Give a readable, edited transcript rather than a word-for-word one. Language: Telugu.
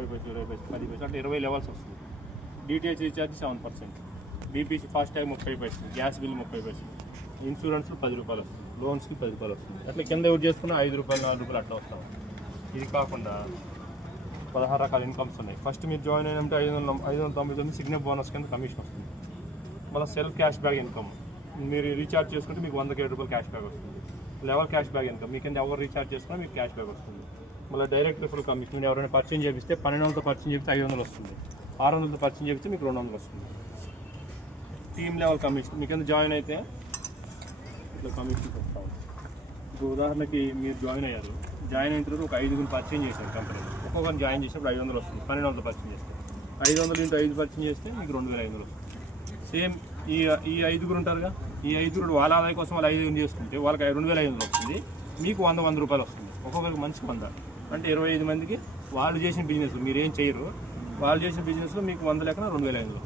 30 పైసలు 20 పైసలు 10 పైసలు అంటే 20 లెవెల్స్ వస్తుంది. DTH recharge 7%, BPC fast tag 30 పైసలు, గ్యాస్ బిల్ 30 పైసలు, ఇన్సూరెన్స్ 10 రూపాయలు వస్తుంది, లోన్స్కి 10 రూపాయలు వస్తుంది. అట్లా కింద ఎవరు చేసుకున్నా 5 రూపాయలు 4 రూపాయలు అట్లా వస్తాం. ఇది కాకుండా 16 రకాల ఇన్కమ్స్ ఉన్నాయి. ఫస్ట్ మీరు జాయిన్ అయినంటే 599 సిగ్నల్ బోనస్ కింద కమిషన్ వస్తుంది. మళ్ళీ సెల్ఫ్ క్యాష్ బ్యాక్ ఇన్కమ్, మీరు రీఛార్జ్ చేసుకుంటే మీకు 107 రూపాయలు క్యాష్ బ్యాక్ వస్తుంది. లెవెల్ క్యాష్ బ్యాక్ ఇన్కమ్, మీకు ఎవరు రీఛార్జ్ చేసుకున్నా మీకు క్యాష్ బ్యాక్ వస్తుంది. మళ్ళీ డైరెక్ట్ రిఫరల్ కమిషన్, మీరు ఎవరైనా పర్చేజ్ చేపిస్తే 1200తో పర్చేజ్ చేపిస్తే 500 వస్తుంది, 600తో పర్చేజ్ చేపిస్తే మీకు 200 వస్తుంది. టీమ్ లెవెల్ కమిషన్, మీ కింద జాయిన్ అయితే ఇట్లా కమిషన్ వస్తాం. ఇప్పుడు ఉదాహరణకి మీరు జాయిన్ అయ్యారు, జాయిన్ అయిన తర్వాత ఒక 5గురు పర్చేజ్ చేశారు కంపెనీలో, ఒక్కొక్కరిని జాయిన్ చేసినప్పుడు 500 వస్తుంది. 1200తో పర్చేజ్ చేస్తే 500 × 5 పర్చేజ్ చేస్తే మీకు 2500 వస్తుంది. సేమ్ ఈ 5గురు ఉంటారుగా, ఈ 5గురు వాళ్ళ ఆదాయం కోసం వాళ్ళు 5 చేసుకుంటే వాళ్ళకి 2500 వస్తుంది, మీకు 100 రూపాయలు వస్తుంది. ఒక్కొక్కరికి మంచి 100 అంటే 25 మందికి వాళ్ళు చేసిన బిజినెస్, మీరేం చేయరు, వాళ్ళు చేసిన బిజినెస్లో మీకు 100 లెక్కన 2500.